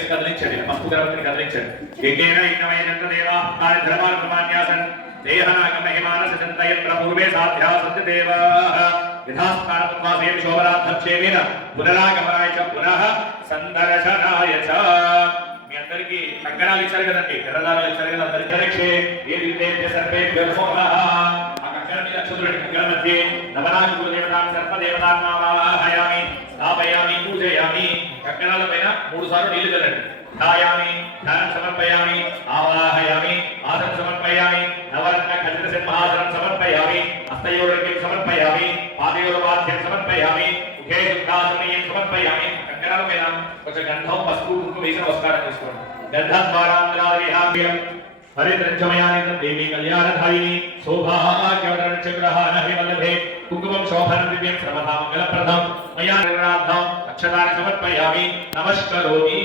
వేసి కదిలించండి పసుపు గణపతిని కదిలించండి యజ్ఞేన యజ్ఞమయనంత దేవా కాని ధర్మాన్ ప్రమాణ్యాసన్ దేహనాగ మహిమానస చింతయత్ర పూర్వే సాధ్యా సత్య దేవాః యథాస్థాన పద్మాసేన శోభనార్థక్షేమేన పునరాగమనాయ చ పునః సందర్శనాయ చ మీ అందరికీ కంకణాలు ఇచ్చారు కదండి ఎర్రదారాలు ఇచ్చారు కదా అందరికీ రక్షే ఏ విద్యేభ్య సర్వేభ్యో నమః ఆ కంకణ మీద అక్షతులు కంకణ మధ్య నవనాగ గురుదేవతాం సర్పదేవతాం ఆవాహయామి స్థాపయామి పూజయామి కంకణాల పైన 3 సార్లు నీళ్లు చల్లండి ధాయామి ధ్యానం సమర్పయామి ఆవాహయామి ఆసనం సమర్పయామి నవరత్న ఖచ్చిత సింహాసనం సమర్పయామి హస్తయోర్ఘ్యం సమర్పయామి పాదయోర్వాద్యం సమర్పయామి ముఖే దుఃఖాసనీయం సమర్పయామి కంకణాల పైన కొంచెం గంధం పసుపు కుంకుమ వేసి నమస్కారం చేసుకోండి గంధద్వారాంధ్రావిహామ్యం హరిద్రజమయాని దేవి కళ్యాణధాయిని సౌభాగ్యవదనచగ్రహాణ హిమలభే కుంకుమం శోభనం దివ్యం శ్రమధామంగళప్రదం మయా నిర్ణార్థం అక్షతాన్ని సమర్పయామి నమస్కరోమి